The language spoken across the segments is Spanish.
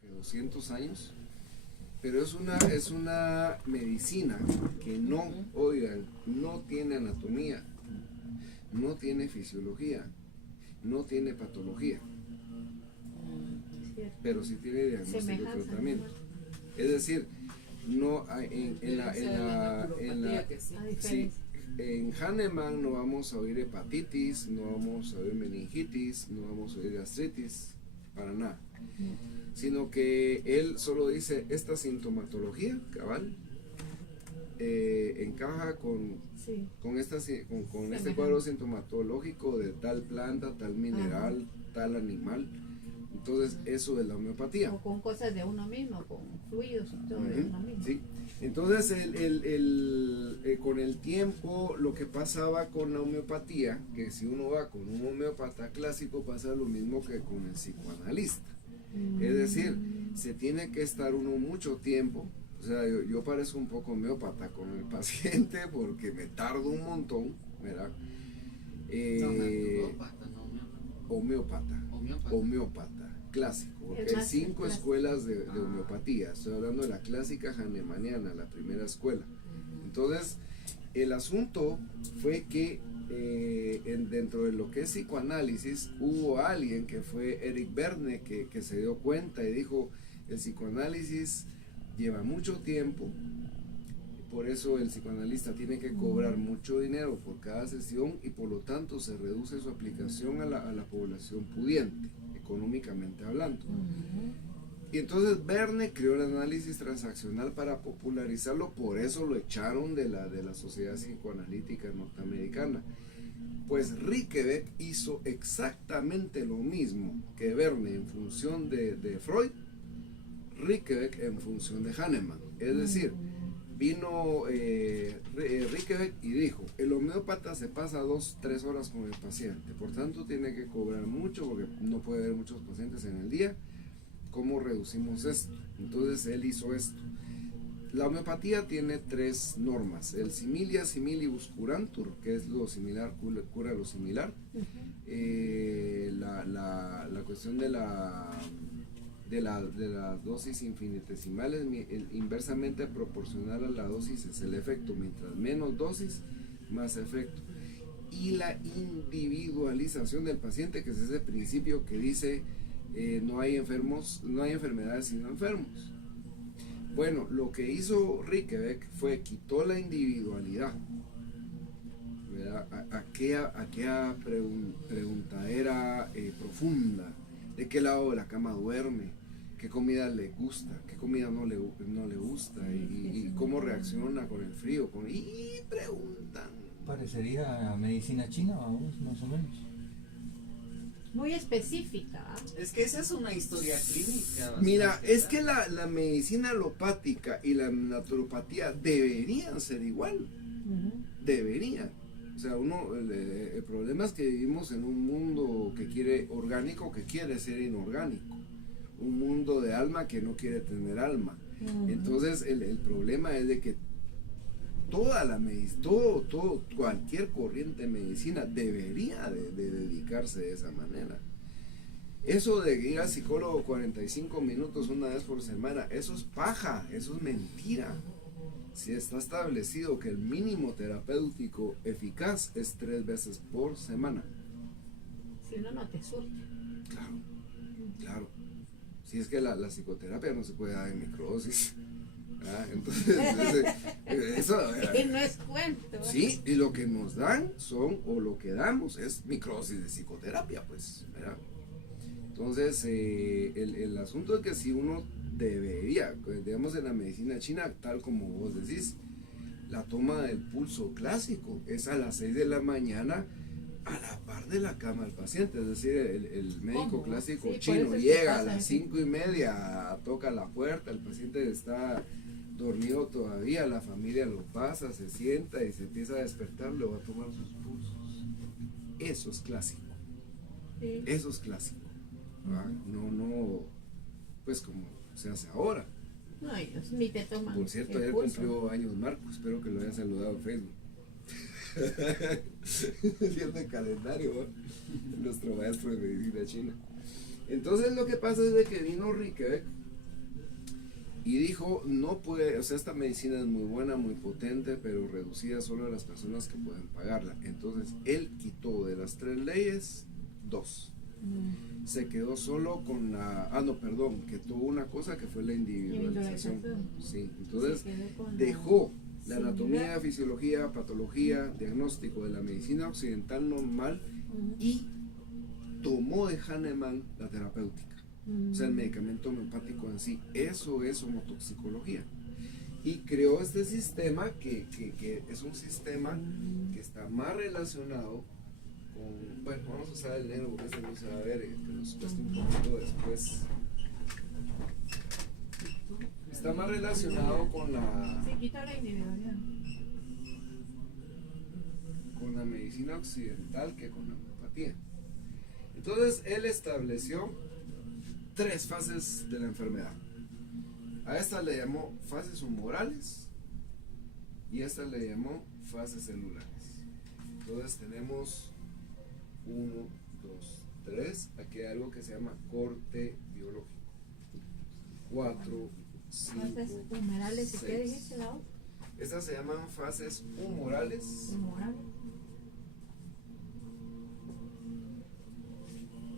que 200 años, pero es una medicina que no, oigan, no tiene anatomía, no tiene fisiología, no tiene patología, pero sí tiene diagnóstico y tratamiento. Es decir, no hay, sí, en Hahnemann no vamos a oír hepatitis, no vamos a oír meningitis, no vamos a oír gastritis, para nada. Sino que él solo dice esta sintomatología, cabal, encaja con este cuadro sintomatológico de tal planta, tal mineral, tal animal. Entonces eso es la homeopatía. O con cosas de uno mismo, con fluidos y todo de uno mismo. Sí. Entonces con el tiempo lo que pasaba con la homeopatía, que si uno va con un homeopata clásico pasa lo mismo que con el psicoanalista. Es decir, se tiene que estar uno mucho tiempo. O sea, yo parezco un poco homeópata con el paciente porque me tardo un montón, ¿verdad? Homeópata, clásico. Porque hay 5 escuelas de homeopatía. Estoy hablando de la clásica hahnemanniana, la primera escuela. Entonces, el asunto fue que dentro de lo que es psicoanálisis hubo alguien que fue Eric Berne que se dio cuenta y dijo: el psicoanálisis lleva mucho tiempo, por eso el psicoanalista tiene que cobrar mucho dinero por cada sesión y por lo tanto se reduce su aplicación a la población pudiente, económicamente hablando. Y entonces Verne creó el análisis transaccional para popularizarlo, por eso lo echaron de la Sociedad Psicoanalítica Norteamericana. Pues Rickebeck hizo exactamente lo mismo que Verne en función de Freud, Rickebeck en función de Hahnemann. Es decir, vino Rickebeck y dijo: el homeópata se pasa 2-3 horas con el paciente, por tanto tiene que cobrar mucho porque no puede haber muchos pacientes en el día. ¿Cómo reducimos esto? Entonces él hizo esto. La homeopatía tiene 3 normas: el similia similibus curantur, que es lo similar cura lo similar, la cuestión de las dosis infinitesimales, inversamente proporcional a la dosis es el efecto, mientras menos dosis, más efecto. Y la individualización del paciente, que es ese principio que dice no hay enfermedades sino enfermos. Bueno, lo que hizo Rickebeck fue quitó la individualidad, ¿verdad? Aquella preguntadera profunda: ¿de qué lado de la cama duerme? ¿Qué comida le gusta? ¿Qué comida no le gusta? Y cómo reacciona con el frío. Y preguntan. Parecería medicina china, vamos, más o menos. Muy específica. Es que esa es una historia clínica. Mira, es que la medicina alopática y la naturopatía deberían ser igual. Deberían. O sea, el problema es que vivimos en un mundo que quiere orgánico, que quiere ser inorgánico. Un mundo de alma que no quiere tener alma. Entonces, el problema es de que cualquier corriente de medicina debería de dedicarse de esa manera. Eso de ir al psicólogo 45 minutos una vez por semana, eso es paja, eso es mentira. Si está establecido que el mínimo terapéutico eficaz es 3 veces por semana. Si no, no te surte. Claro. Si es que la psicoterapia no se puede dar en microdosis. Entonces, eso no es cuento. Sí, y lo que nos dan lo que damos es microdosis de psicoterapia, pues, ¿verdad? Entonces, el asunto es que si uno debería, digamos en la medicina china, tal como vos decís, la toma del pulso clásico es a las 6 de la mañana a la par de la cama del paciente. Es decir, el médico clásico chino llega a las 5:30, toca la puerta, el paciente está dormido todavía, la familia lo pasa, se sienta y se empieza a despertar, le va a tomar sus pulsos. Eso es clásico. Sí. Eso es clásico. No, pues como se hace ahora. No, ellos ni te toman. Por cierto, ayer cumplió años Marco, espero que lo haya saludado en Facebook. Viendo el calendario, nuestro maestro de medicina china. Entonces lo que pasa es de que vino Rickebeck Y dijo, no puede, o sea, esta medicina es muy buena, muy potente, pero reducida solo a las personas que pueden pagarla. Entonces, él quitó de las 3 leyes 2. Se quedó solo con la, quitó una cosa que fue la individualización. Sí, entonces dejó la anatomía, fisiología, patología, diagnóstico de la medicina occidental normal y tomó de Hahnemann la terapéutica. O sea, el medicamento homeopático en sí, eso es homotoxicología. Y creó este sistema que es un sistema que está más relacionado con, bueno, vamos a usar el negro porque este no se va a ver, que nos cuesta un poquito después. Está más relacionado con la... Sí, quita la individualidad. Con la medicina occidental que con la homeopatía. Entonces, él estableció 3 fases de la enfermedad. A esta le llamó fases humorales y a esta le llamó fases celulares. Entonces tenemos 1, 2, 3. Aquí hay algo que se llama corte biológico. 4, 5, Fases humorales, ¿y 6. qué dijiste la otra? Estas se llaman fases humorales. Humoral.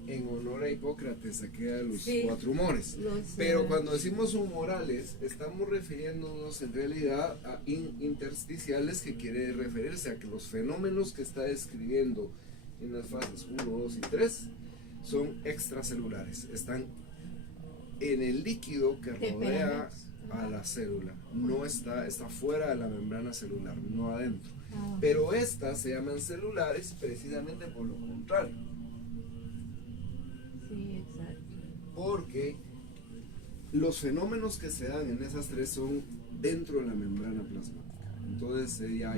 En honor a Hipócrates, aquí a los Sí. 4 humores. Pero cuando decimos humorales, estamos refiriéndonos en realidad a intersticiales, que quiere referirse a que los fenómenos que está describiendo en las fases 1, 2 y 3 son extracelulares, están en el líquido que rodea a la célula, no está fuera de la membrana celular, no adentro. Pero estas se llaman celulares precisamente por lo contrario. Sí, exacto. Porque los fenómenos que se dan en esas 3 son dentro de la membrana plasmática. Entonces ya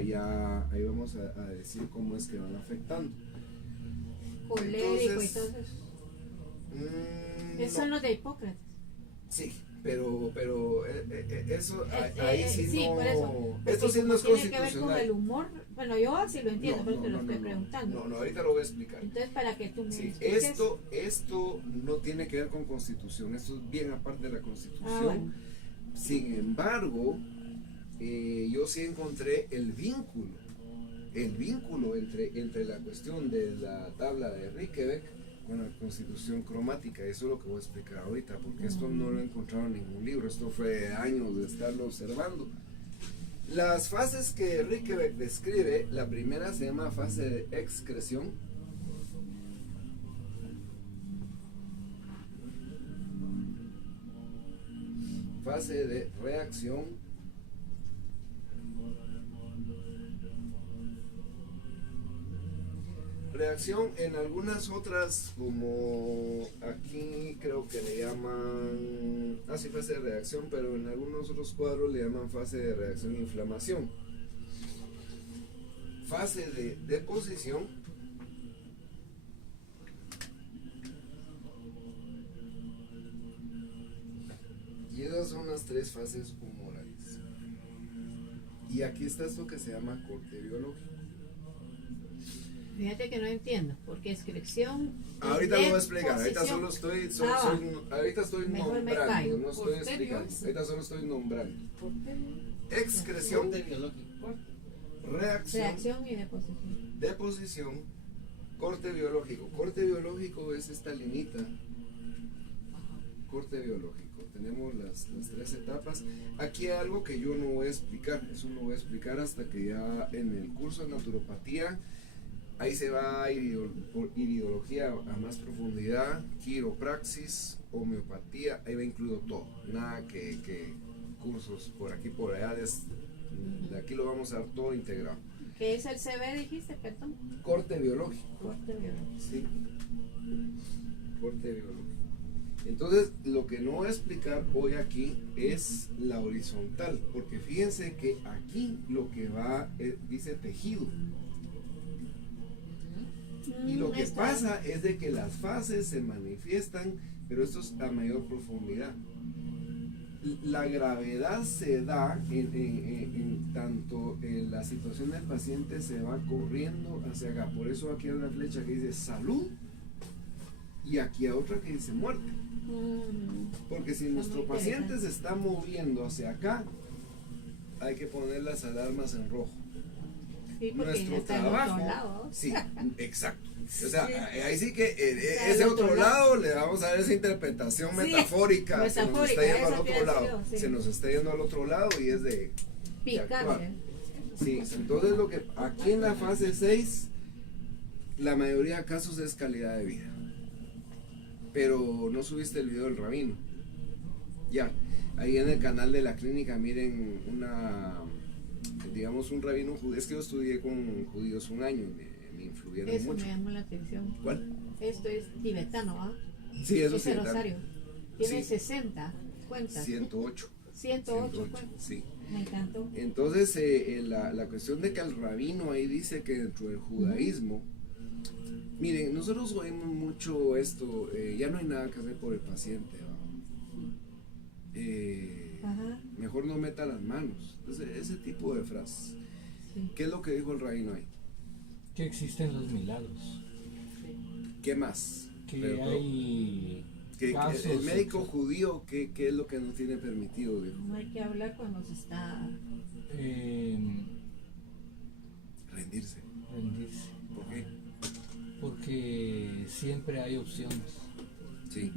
ahí vamos a decir cómo es que van afectando. Colérico y todo eso. Esos son los de Hipócrates. Sí, pero eso ahí sí, sí, no. por eso. Esto sí no es tiene que ver con constitucional. el humor. Bueno, yo sí lo entiendo, pero te lo estoy preguntando. No, ahorita lo voy a explicar. Entonces, para que tú me Sí, expliques. esto no tiene que ver con constitución, esto es bien aparte de la constitución. Bueno. Sin embargo, yo sí encontré el vínculo entre la cuestión de la tabla de Rickebeck con la constitución cromática. Eso es lo que voy a explicar ahorita, porque esto no lo he encontrado en ningún libro, esto fue años de estarlo observando. Las fases que Rickebeck describe, la primera se llama fase de excreción. Fase de reacción. Reacción en algunas otras, como aquí creo que le llaman, sí, fase de reacción, pero en algunos otros cuadros le llaman fase de reacción e inflamación. Fase de deposición. Y esas son las 3 fases humorales. Y aquí está esto que se llama corte biológico. Fíjate que no entiendo, porque excreción. Ahorita lo voy a explicar, ahorita solo estoy, ahorita estoy Mejor me nombrando, callo. no estoy Corte explicando, biológico. ahorita solo estoy nombrando. Corte Excreción, Corte biológico. reacción, y deposición. deposición, corte biológico. Corte biológico es esta linita. Corte biológico. Tenemos las 3 etapas. Aquí hay algo que yo no voy a explicar, eso lo voy a explicar hasta que ya en el curso de naturopatía. Ahí se va a iridología a más profundidad, quiropraxis, homeopatía, ahí va incluido todo. Nada que cursos por aquí, por allá, de aquí lo vamos a dar todo integrado. ¿Qué es el CB, dijiste, perdón? Corte biológico. Corte biológico. Sí. Corte biológico. Entonces, lo que no voy a explicar hoy aquí es la horizontal, porque fíjense que aquí lo que va dice tejido. Y lo que pasa es de que las fases se manifiestan, pero esto es a mayor profundidad. La gravedad se da en tanto en la situación del paciente se va corriendo hacia acá. Por eso aquí hay una flecha que dice salud y aquí hay otra que dice muerte. Porque si Está nuestro muy paciente interesante. se está moviendo hacia acá, hay que poner las alarmas en rojo. Sí, porque Nuestro está en trabajo, otro lado. sí, exacto. O sea, Sí. ahí sí que Está ese al otro otro lado le vamos a dar esa interpretación Sí, metafórica, que nos está metafórica, yendo al eso otro pienso lado. yo, sí. Se nos está yendo al otro lado y es de actuar. Picante. Sí, entonces lo que aquí en la fase 6, la mayoría de casos es calidad de vida. Pero no subiste el video del rabino. Ya, ahí en el canal de la clínica miren digamos un rabino judío. Es que yo estudié con judíos un año y me influyeron Eso mucho. me llamó la atención. ¿Cuál? Esto es tibetano, ¿ah? Sí, eso sí. Ese rosario. Tiene Sí. 60 cuentas. 108. 108 cuentas. Sí. Me encantó. Entonces, la cuestión de que el rabino ahí dice que dentro del judaísmo, miren, nosotros oímos mucho esto, ya no hay nada que hacer por el paciente, ¿va? Ajá. Mejor no meta las manos, ese tipo de frases. Sí. ¿Qué es lo que dijo el rabino ahí? Que existen los milagros. ¿Qué más? Que Pero, hay que casos. el médico judío, ¿qué es lo que no tiene permitido? Dijo? No hay que hablar cuando se está. Rendirse. Rendirse. ¿Por qué? Porque siempre hay opciones. Sí.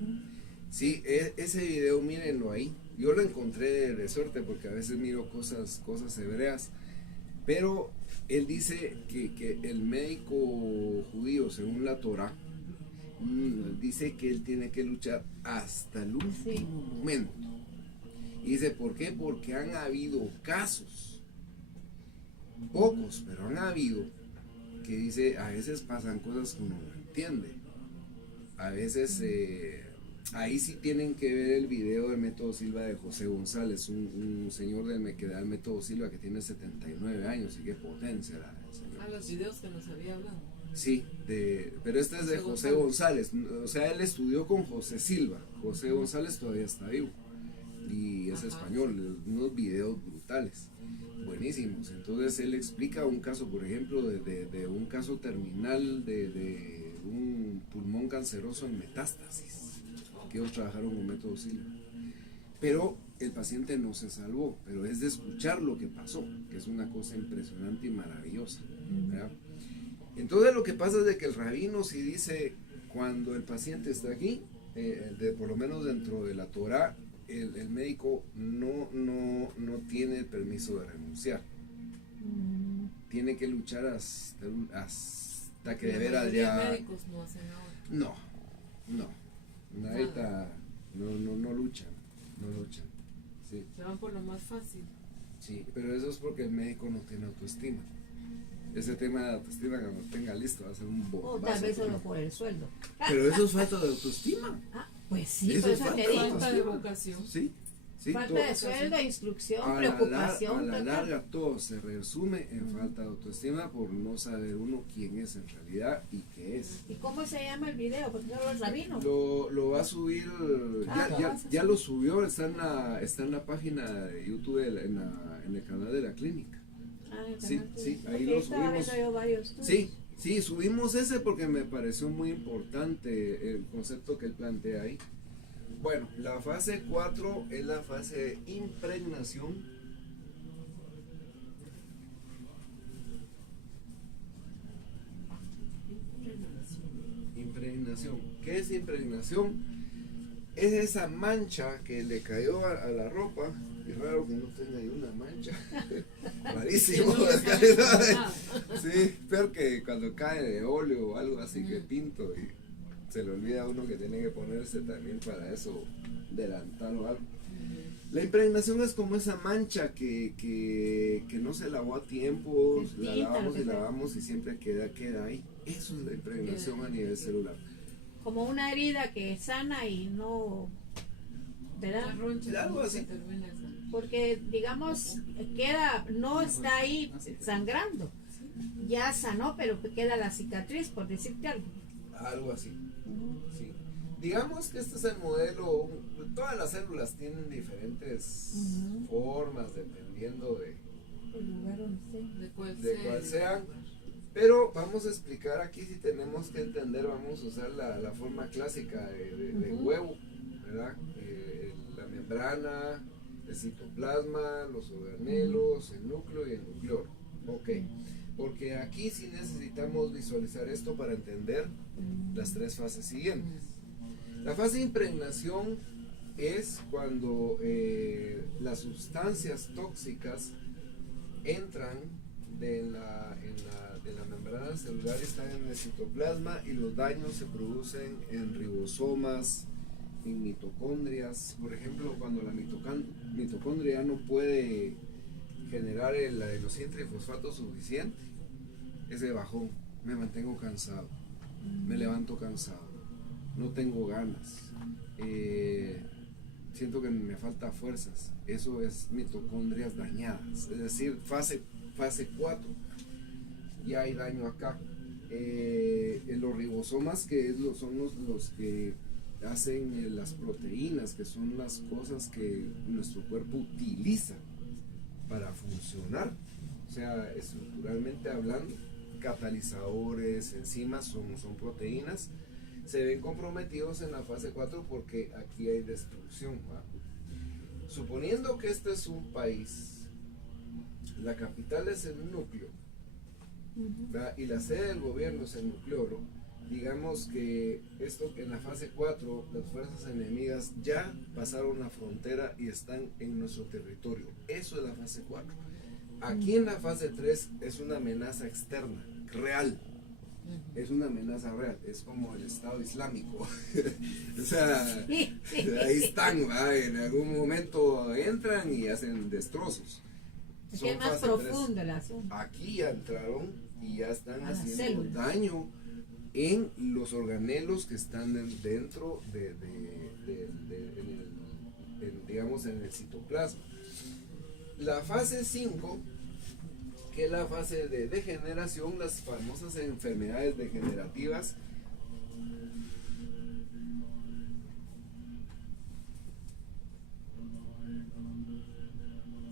Sí, ese video mírenlo ahí. Yo lo encontré de suerte porque a veces miro cosas hebreas. Pero él dice que el médico judío, según la Torah, dice que él tiene que luchar hasta el último momento. Y dice, ¿por qué? Porque han habido casos, pocos, pero han habido, que dice, a veces pasan cosas que uno no entiende. A veces, ahí sí tienen que ver el video del Método Silva de José González, un señor que da el Método Silva que tiene 79 años y qué potencia era el señor. A los videos que nos había hablado. Sí, pero este es de José González. O sea, él estudió con José Silva. José González todavía está vivo y es español, unos videos brutales, buenísimos. Entonces él explica un caso, por ejemplo, de un caso terminal de un pulmón canceroso en metástasis, que ellos trabajaron con Método Silva. Pero el paciente no se salvó, pero es de escuchar lo que pasó, que es una cosa impresionante y maravillosa, ¿verdad? Entonces lo que pasa es de que el rabino sí dice, cuando el paciente está aquí, por lo menos dentro de la Torah, el médico no tiene el permiso de renunciar. Tiene que luchar hasta que de veras ya... Los médicos no hacen ahora. No. Ahorita no luchan. Sí. Se van por lo más fácil. Sí, pero eso es porque el médico no tiene autoestima. Ese tema de autoestima, cuando tenga listo, va a ser un O bombazo. tal vez solo por el sueldo. Pero eso es falta de autoestima. Ah, pues sí, Eso por es eso te falta de digo. Falta de vocación. Sí. Falta todo- de sueldo, instrucción, a preocupación. la total. larga todo se resume en falta de autoestima por no saber uno quién es en realidad y qué es. ¿Y cómo se llama el video? Porque no lo rabino. Lo va a subir, ya lo subió, está en la página de YouTube, en el canal de la clínica. Ah, el Sí, canal sí, tuyo. ahí Porque lo estaba subimos. viendo yo varios tuyos. Sí, subimos ese porque me pareció muy importante el concepto que él plantea ahí. Bueno, la fase 4 es la fase de impregnación. Impregnación. ¿Qué es impregnación? Es esa mancha que le cayó a la ropa. Y raro que no tenga ahí una mancha. Rarísimo. Sí, peor que cuando cae de óleo o algo así que pinto y se le olvida a uno que tiene que ponerse también para eso delantal o algo. La impregnación es como esa mancha que no se lavó a tiempo, Se la pinta, lavamos lo que y sea. lavamos y siempre queda ahí. Eso es la impregnación a nivel celular. Como una herida que sana y no. ¿Verdad? La roncha, Algo ¿no? así. Se termina esa. Porque, digamos, no está ahí sangrando. Ya sanó, pero queda la cicatriz, por decirte algo. Algo así. Sí. Digamos que este es el modelo. Todas las células tienen diferentes formas dependiendo El lugar donde esté. de cuál sean. Pero vamos a explicar aquí si tenemos que entender, vamos a usar la forma clásica de huevo, ¿verdad? La membrana, el citoplasma, los organelos, el núcleo y el nucleolo. Ok, porque aquí sí necesitamos visualizar esto para entender las tres fases siguientes. La fase de impregnación es cuando las sustancias tóxicas entran de la membrana celular, están en el citoplasma y los daños se producen en ribosomas, en mitocondrias. Por ejemplo, cuando la mitocondria no puede generar el adenosín trifosfato suficiente, ese bajón, me mantengo cansado, me levanto cansado, no tengo ganas, siento que me falta fuerzas. Eso es mitocondrias dañadas, es decir, fase 4, ya hay daño acá. En los ribosomas, que son los que hacen las proteínas, que son las cosas que nuestro cuerpo utiliza para funcionar, o sea, estructuralmente hablando, catalizadores, enzimas, son proteínas, se ven comprometidos en la fase 4 porque aquí hay destrucción, ¿va? Suponiendo que este es un país, la capital es el núcleo, ¿va? Y la sede del gobierno es el nucleolo. Digamos que esto, en la fase 4, las fuerzas enemigas ya pasaron la frontera y están en nuestro territorio. Eso es la fase 4. Aquí en la fase 3 es una amenaza externa, real. Es una amenaza real, es como el Estado Islámico. O sea, ahí están, ¿va? En algún momento entran y hacen destrozos. Es que es más profundo el asunto. Aquí ya entraron y ya están haciendo daño en los organelos que están dentro digamos, en el citoplasma. La fase 5, que es la fase de degeneración, las famosas enfermedades degenerativas,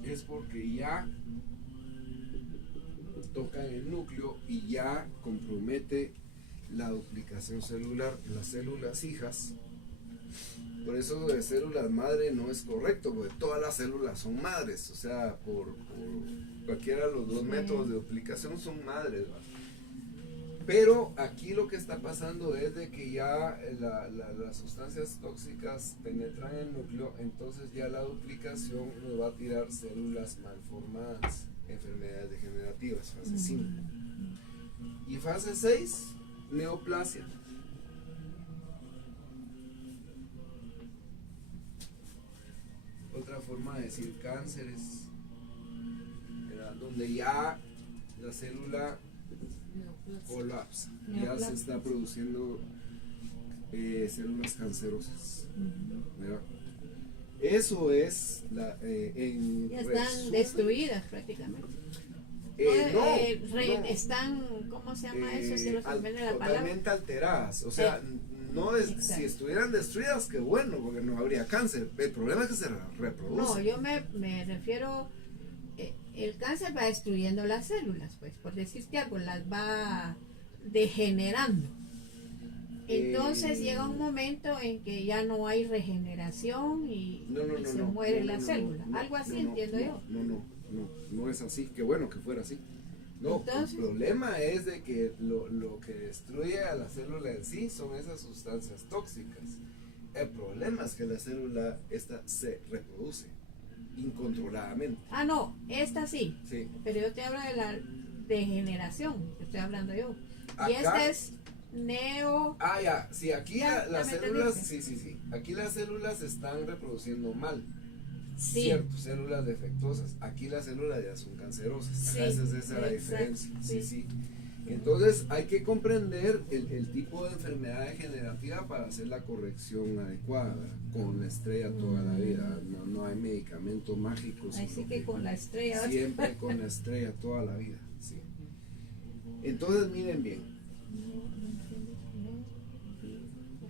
es porque ya tocan el núcleo y ya compromete la duplicación celular, las células hijas. Por eso de células madre no es correcto, porque todas las células son madres, o sea, por cualquiera de los dos métodos de duplicación son madres, ¿va? Pero aquí lo que está pasando es de que ya las sustancias tóxicas penetran el núcleo, entonces ya la duplicación nos va a tirar células malformadas, enfermedades degenerativas, fase 5. Y fase 6, neoplasia. Otra forma de decir cánceres, donde ya la célula colapsa, ya se está produciendo células cancerosas, ¿verdad? Eso es ya están destruidas prácticamente. Están, ¿cómo se llama eso? Si los la totalmente alteradas, o sea, no es, si estuvieran destruidas, qué bueno, porque no habría cáncer. El problema es que se reproduce. No, yo me refiero, el cáncer va destruyendo las células, pues, por decirte algo, las va degenerando. Entonces llega un momento en que ya no hay regeneración y se muere la célula. Algo así entiendo yo. No es así. Qué bueno que fuera así. No, entonces, el problema es de que lo que destruye a la célula en sí son esas sustancias tóxicas. El problema es que la célula esta se reproduce incontroladamente. Ah, no, esta sí. Sí. Pero yo te hablo de la degeneración, que estoy hablando yo. Acá, y esta es neo. Ah, ya, sí, aquí las células, sí. Aquí las células se están reproduciendo mal. Sí. Cierto, células defectuosas. Aquí las células ya son cancerosas. Sí, Esa es la diferencia. Sí. Entonces hay que comprender el tipo de enfermedad degenerativa para hacer la corrección adecuada, ¿verdad? Con la estrella toda la vida. No hay medicamentos mágicos. Así que con la estrella. Siempre con la estrella toda la vida. Sí. Entonces miren bien.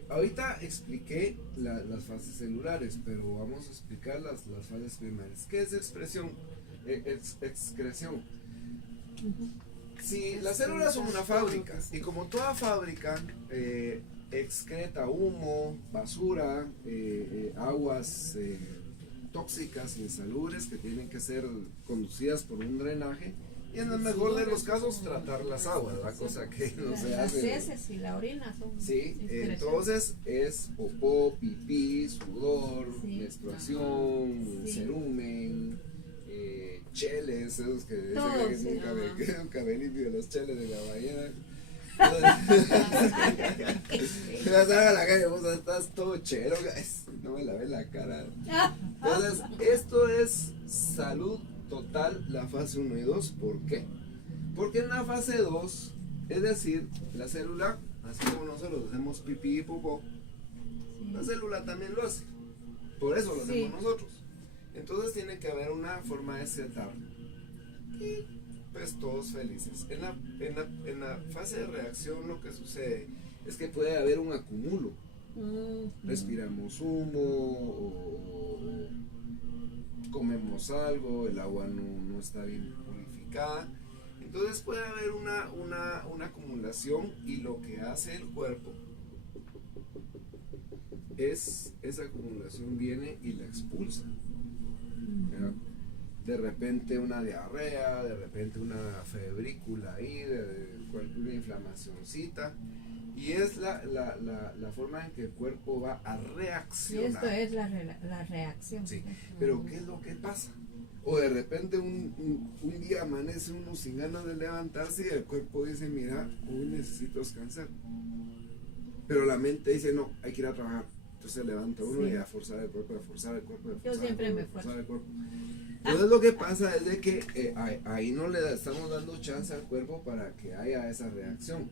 Ahorita expliqué las fases celulares, pero vamos a explicar las fases primarias. ¿Qué es excreción? Si las células son una fábrica, y como toda fábrica, excreta humo, basura, aguas tóxicas, insalubres que tienen que ser conducidas por un drenaje y en el mejor de los casos tratar las aguas, la cosa que no se Las hace. heces y la orina son Sí, estresantes. entonces es popó, pipí, sudor, Sí. menstruación, Sí. cerumen, cheles, esos que dicen Todo, que sí. nunca me limpio los cheles de la ballena. Vas a la calle, vos estás todo chero, guys. No me lavé la cara. Entonces, esto es salud total, la fase 1 y 2. ¿Por qué? Porque en la fase 2, es decir, la célula, así como nosotros hacemos pipí y popó, la célula también lo hace. Por eso lo Sí. hacemos nosotros. Entonces tiene que haber una forma de setar. Y pues todos felices. En la fase de reacción lo que sucede es que puede haber un acumulo. Respiramos humo o comemos algo, el agua no está bien purificada. Entonces puede haber una acumulación y lo que hace el cuerpo es esa acumulación viene y la expulsa. ¿Ya? De repente una diarrea, de repente una febrícula ahí, una inflamacióncita. Y es la forma en que el cuerpo va a Y reaccionar. esto es la reacción. Sí, pero ¿qué es lo que pasa? O de repente un día amanece uno sin ganas de levantarse y el cuerpo dice, mira, hoy necesito descansar. Pero la mente dice, no, hay que ir a trabajar. Entonces se levanta uno Sí. y a forzar el cuerpo, a forzar el cuerpo, a forzar Yo el siempre cuerpo, me a forzar esfuerzo. el cuerpo. Entonces lo que pasa es de que ahí no le estamos dando chance al cuerpo para que haya esa reacción.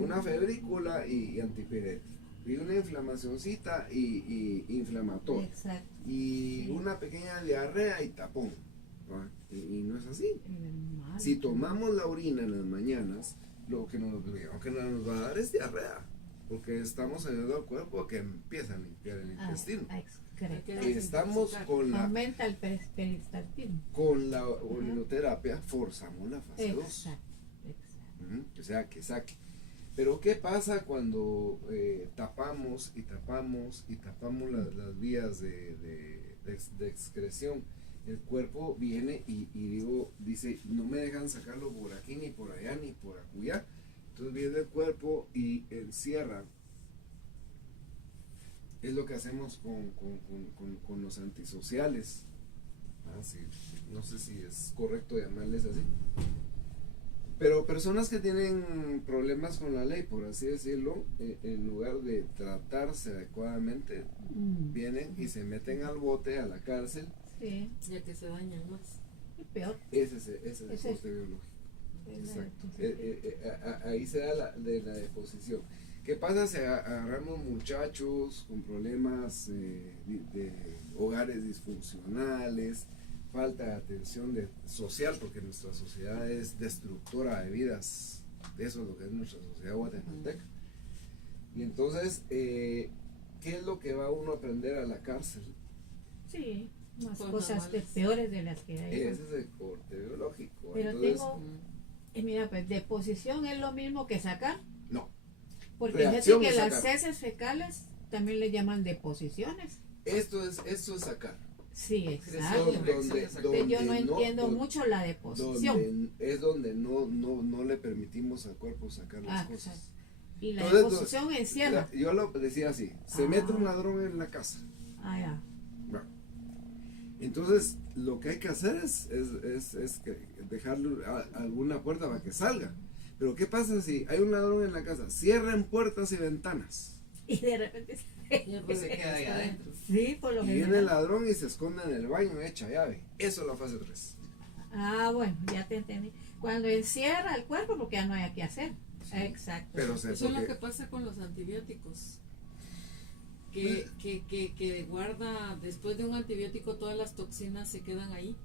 Una febrícula y antipirético. Y una inflamacióncita y inflamatorio. Exacto. Y Sí. una pequeña diarrea y tapón. ¿Va? Y no es así. Mal. Si tomamos la orina en las mañanas, lo que nos va a dar es diarrea. Porque estamos ayudando al cuerpo a que empiece a limpiar el intestino. Excreta. Estamos con Aumenta el peristaltismo. la urinoterapia, forzamos la fase 2. Exacto. O sea, que saque. Pero ¿qué pasa cuando tapamos las vías de excreción? El cuerpo viene y dice, no me dejan sacarlo por aquí, ni por allá, ni por acullá. Entonces viene el cuerpo y encierra. Es lo que hacemos con los antisociales. Sí, no sé si es correcto llamarles así. Pero personas que tienen problemas con la ley, por así decirlo, en lugar de tratarse adecuadamente, vienen y se meten al bote, a la cárcel. Sí. Ya que se dañan más. Y peor. Ese es el Ese es- corte biológico. Exacto. Exacto. Ahí se da la deposición. ¿Qué pasa si agarramos muchachos con problemas de hogares disfuncionales, falta de atención social, porque nuestra sociedad es destructora de vidas? Eso es lo que es nuestra sociedad guatemalteca. Y entonces, ¿qué es lo que va uno a aprender a la cárcel? Sí, más Cosas cosas malas. peores de las que hay. Ese es el corte biológico. Pero Entonces, tengo, mira, pues deposición es lo mismo que sacar, no. porque Reacción fíjate que es las sacar. heces fecales también le llaman deposiciones. Esto es sacar. Sí, Excreción exacto. donde Yo no entiendo donde- mucho la deposición. donde no le permitimos al cuerpo sacar las cosas. Exacto. Y la Entonces, deposición encierra. Yo lo decía así, se mete un ladrón en la casa. Ah, ya. Bueno, entonces lo que hay que hacer es que dejarle alguna puerta para que salga. Pero ¿qué pasa si hay un ladrón en la casa? Cierren puertas y ventanas. Y de repente Ya pues se queda ahí adentro. sí, por lo Y viene el general. ladrón y se esconde en el baño y echa llave. Eso es la fase 3. Ah, bueno, ya te entendí. Cuando encierra el cuerpo porque ya no hay que hacer. Exacto. Pero se Eso es lo porque- que pasa con los antibióticos. Que guarda, después de un antibiótico, todas las toxinas se quedan ahí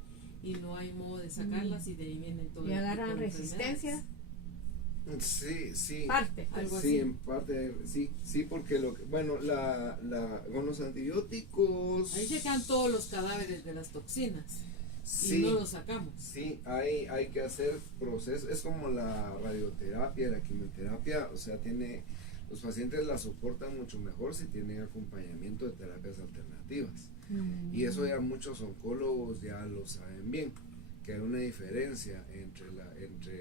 y no hay modo de sacarlas y de ahí vienen todo Y el agarran tipo de resistencia. Sí. Parte. Algo Sí, así. en parte, sí, porque bueno, con los antibióticos. Ahí se quedan todos los cadáveres de las toxinas Sí, y no los sacamos. sí, hay que hacer procesos. Es como la radioterapia, la quimioterapia, o sea, tiene Los pacientes la soportan mucho mejor si tienen acompañamiento de terapias alternativas. Y eso ya muchos oncólogos ya lo saben bien, que hay una diferencia entre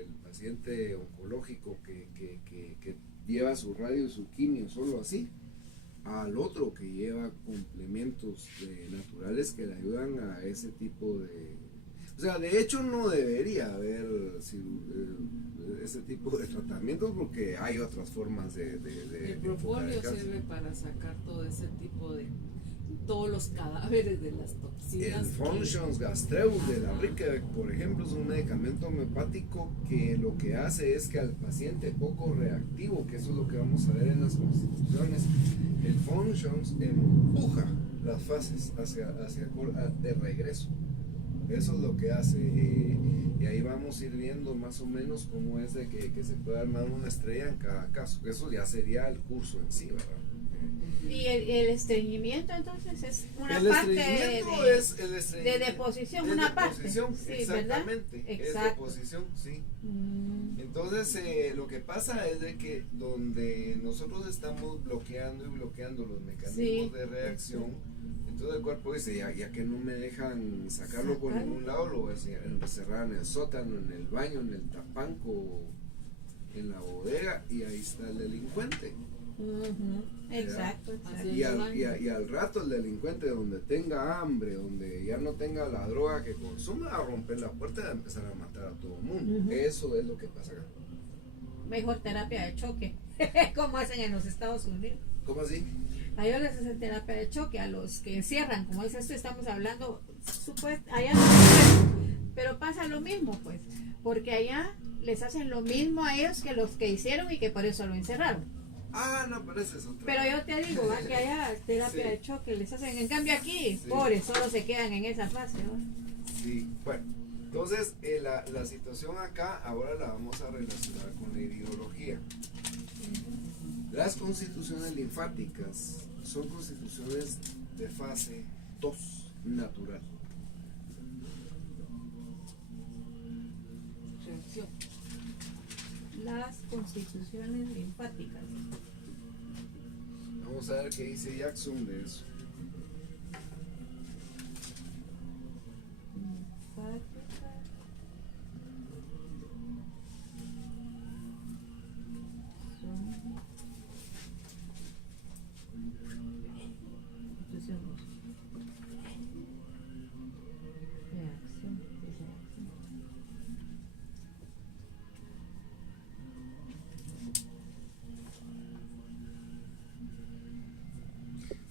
el paciente oncológico que lleva su radio y su quimio solo así, al otro que lleva complementos naturales que le ayudan a ese tipo de... O sea, de hecho no debería haber ese tipo de tratamientos porque hay otras formas de El propóleo sirve para sacar todo ese tipo de... todos los cadáveres de las toxinas. El Functions Gastreus de la Rickebeck, por ejemplo, es un medicamento homeopático que lo que hace es que al paciente poco reactivo, que eso es lo que vamos a ver en las constituciones, el Functions empuja las fases de regreso. Eso es lo que hace, y ahí vamos a ir viendo más o menos cómo es de que se puede armar una estrella en cada caso. Eso ya sería el curso en sí, ¿verdad? Y el estreñimiento entonces es una El parte estreñimiento es el estreñimiento. de deposición, Es una deposición, parte. Sí, exactamente. ¿verdad? Es Exacto. deposición, sí. Mm. Entonces, lo que pasa es de que donde nosotros estamos bloqueando los mecanismos de reacción, entonces el cuerpo dice, ya que no me dejan sacarlo por ningún lado, lo voy a encerrar en el sótano, en el baño, en el tapanco, en la bodega, y ahí está el delincuente. Exacto, exacto. Y al rato el delincuente, donde tenga hambre, donde ya no tenga la droga que consuma, a romper la puerta y a empezar a matar a todo el mundo. Eso es lo que pasa acá. Mejor terapia de choque, como hacen en los Estados Unidos. ¿Cómo así? A ellos les hacen terapia de choque, a los que encierran, como es esto, estamos hablando, allá no se, pero pasa lo mismo, pues, porque allá les hacen lo mismo a ellos que los que hicieron y que por eso lo encerraron. Ah, no, pero esa es otra. Pero yo te digo, ¿va? Que allá terapia de choque les hacen, en cambio aquí, pobres, solo se quedan en esa fase, ¿no? Sí, bueno, entonces la situación acá ahora la vamos a relacionar con la iridología. Las constituciones linfáticas son constituciones de fase 2 natural. Reacción. Las constituciones linfáticas. Vamos a ver qué dice Jackson de eso.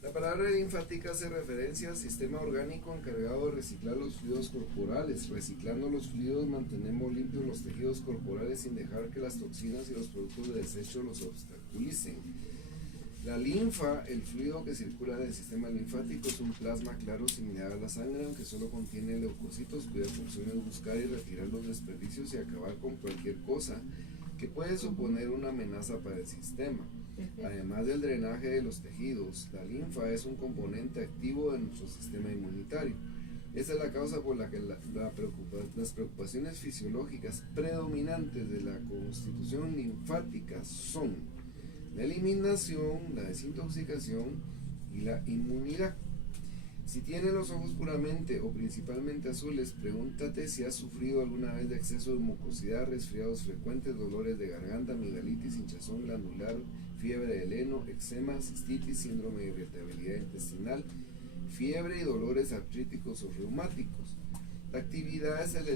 La palabra linfática hace referencia al sistema orgánico encargado de reciclar los fluidos corporales. Reciclando los fluidos mantenemos limpios los tejidos corporales sin dejar que las toxinas y los productos de desecho los obstaculicen. La linfa, el fluido que circula en el sistema linfático, es un plasma claro similar a la sangre, aunque solo contiene leucocitos cuya función es buscar y retirar los desperdicios y acabar con cualquier cosa que puede suponer una amenaza para el sistema. Además del drenaje de los tejidos, la linfa es un componente activo de nuestro sistema inmunitario. Esta es la causa por la que las preocupaciones fisiológicas predominantes de la constitución linfática son la eliminación, la desintoxicación y la inmunidad. Si tienes los ojos puramente o principalmente azules, pregúntate si has sufrido alguna vez de exceso de mucosidad, resfriados frecuentes, dolores de garganta, amigdalitis, hinchazón glandular, fiebre de heno, eczema, cistitis, síndrome de irritabilidad intestinal, fiebre y dolores artríticos o reumáticos. La reactividad es el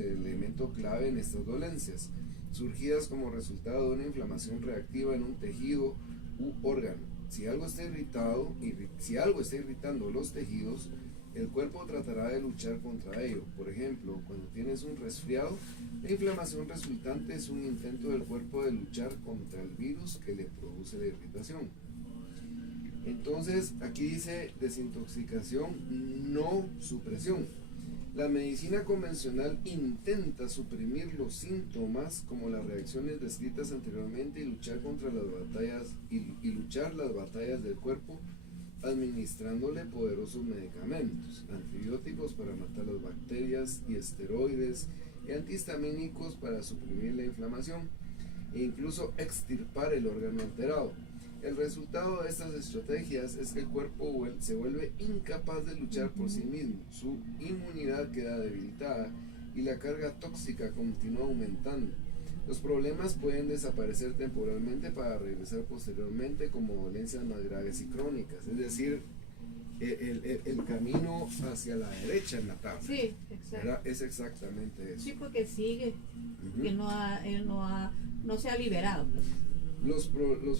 elemento clave en estas dolencias, surgidas como resultado de una inflamación reactiva en un tejido u órgano. Si algo está irritando los tejidos, el cuerpo tratará de luchar contra ello. Por ejemplo, cuando tienes un resfriado, la inflamación resultante es un intento del cuerpo de luchar contra el virus que le produce la irritación. Entonces, aquí dice desintoxicación, no supresión. La medicina convencional intenta suprimir los síntomas como las reacciones descritas anteriormente y luchar contra las batallas luchar las batallas del cuerpo administrándole poderosos medicamentos, antibióticos para matar las bacterias y esteroides y antihistamínicos para suprimir la inflamación. e incluso extirpar el órgano alterado. El resultado de estas estrategias es que el cuerpo se vuelve incapaz de luchar por sí mismo, su inmunidad queda debilitada y la carga tóxica continúa aumentando. Los problemas pueden desaparecer temporalmente para regresar posteriormente como dolencias más graves y crónicas, es decir, el camino hacia la derecha en la tabla. Sí, exacto. ¿Verdad? Es exactamente eso. Sí, porque sigue, Ujú. que él no se ha liberado. Pues. Los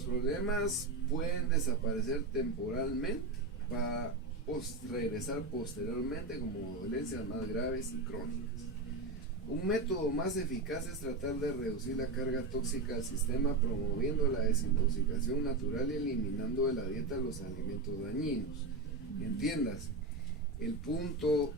problemas pueden desaparecer temporalmente para regresar posteriormente como dolencias más graves y crónicas. Un método más eficaz es tratar de reducir la carga tóxica al sistema promoviendo la desintoxicación natural y eliminando de la dieta los alimentos dañinos. Entiendas, el punto